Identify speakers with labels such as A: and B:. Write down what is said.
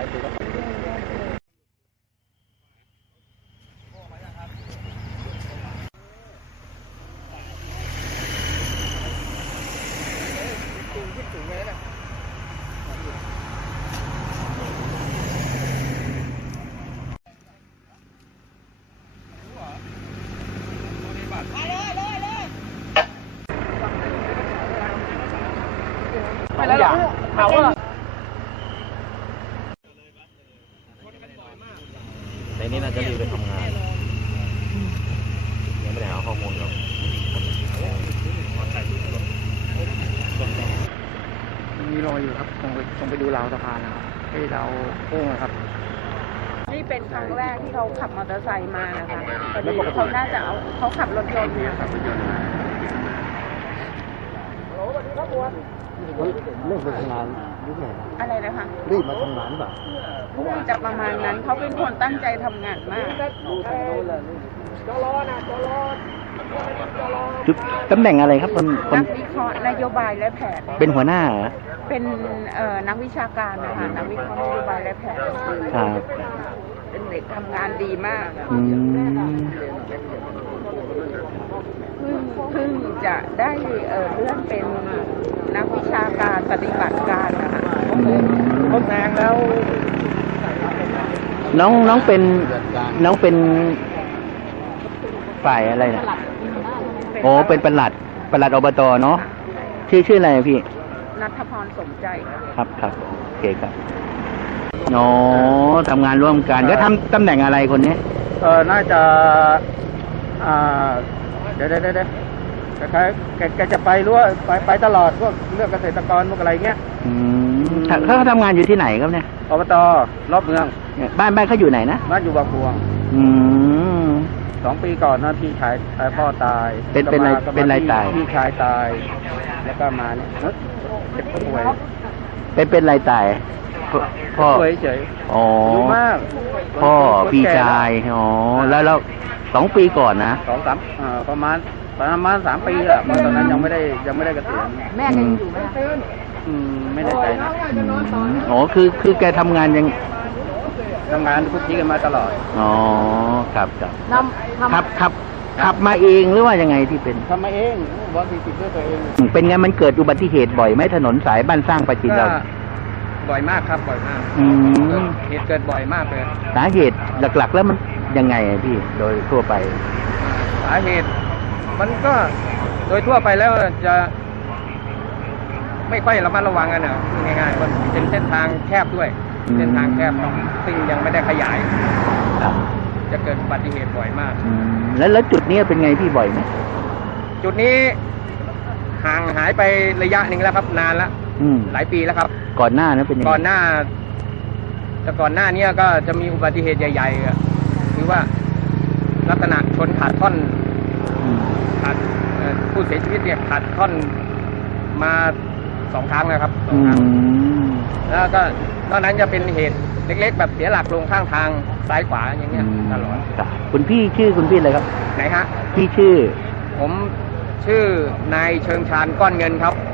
A: ไปแล้วหรอเขาอะ
B: ในนี้น่าจะรีบไปทำงานยังไม่ได้หาข้อมูลหรอก
A: มีรอยอยู่ครับต้องไปดูราวสะพานนะครับให้เราโค้งนะครับ
C: นี่เป็นครั้งแรกที่เขาขับมอเตอร์ไซค์มานะคะเขาน่าจะเขาขับรถยนต์เนี่ยค่ะ
A: เรื่องไปทำงานหรือไง
C: อะไรนะคะ
A: รีบมาทำงานป่ะ
C: น่าจะประมาณนั้นเขาเป็นคนตั้งใจทำงานมาก
B: ตำแหน่งอะไรครับ
C: นักวิเคราะห์นโยบายและแผน
B: เป็นหัวหน้าเหรอ
C: เป็นนักวิชาการนะคะนักวิเคราะห์นโยบายและแผน
B: ครับ
C: เป็นเด็กทำงานดีมากเพิ่งจะได้เลื่อนเป็นนักวิชาการปฏิบัติการนะคะ
A: เขาแซงแล้ว
B: น้องเป็นฝ่ายอะไรนะโอ้เป็นปลัดอบตเนาะชื่ออะไรพี่
C: ณัฐพรสมใจ
B: ครับโอเคครับอ๋อทำงานร่วมกันก็ทำตำแหน่งอะไรคนนี้
A: น่าจะเดี๋ยวแกจะไปรู้ว่าไปตลอดพวกเรื่องเกษตรกรพวกอะไรเงี้ย
B: เขาทำงานอยู่ที่ไหนครับเนี่ย
A: อบตรอบเมือง
B: บ้านเขาอยู่ไหนนะ
A: บ้านอยู่บางพวง2 ปีก่อนนะพี่ชายพ่อตาย
B: เป็นไรตาย
A: พี่ชายตายแล้วก็มาเนี่ยเจ็บป่วย
B: เป็นไรตาย
A: พ่อเฉย
B: อ๋อ
A: อยู่มาก
B: พ่อพี่ชายอ๋อแล้ว2 ปีก่อนนะ
A: 2-3ประมาณ3 ปีอะตอนนั้นยังไม่ได้เกษียณ
C: แม่ยังอยู่ไหม
A: ไม่ได้ใจนะ
B: อ๋อคือแกทำงานยัง
A: ทำงานคุกคีกันมาตลอด
B: อ๋อครับขับมาเองหรือว่ายังไงที่เป็น
A: ทำมาเองว่าติดด้วยตัวเอง
B: เป็นไงมันเกิดอุบัติเหตุบ่อยไหมถนนสายบ้านสร้างประจิตเรา
A: บ่อยมากครับบ่อยมากเหตุเกิดบ่อยมากเลย
B: สาเหตุหลักๆแล้วมันยังไงพี่โดยทั่วไป
A: สาเหตุมันก็โดยทั่วไปแล้วจะไม่ค่อยระมัดระวังกันเนอะง่ายๆมันเป็นเส้นทางแคบด้วยเส้นทางแคบซึ่งยังไม่ได้ขยายจะเกิดอุบัติเหตุบ่อยมาก
B: แล้วจุดนี้เป็นไงพี่บ่อยไหม
A: จุดนี้ห่างหายไประยะหนึ่งแล้วครับนานแล้วหลายปีแล้วครับ
B: ก่อนหน้านั้นเป็นยังไง
A: ก่อนหน้านี้ก็จะมีอุบัติเหตุใหญ่ๆคือว่าลักษณะชนขาดท่อนผู้เสียชีวิตเนี่ยขาดท่อนมา2 ครั้งแล้วครับ2 ครั้งแล้วก็ตอนนั้นจะเป็นเหตุเล็กๆแบบเสียหลักลงข้างทางซ้ายขวาอย่างเงี้ยตลอด
B: คุณพี่อะไรครับ
A: ไหนฮะ
B: พี่ชื่อ
A: ผมชื่อนายเชิงชาญก้อนเงินครับ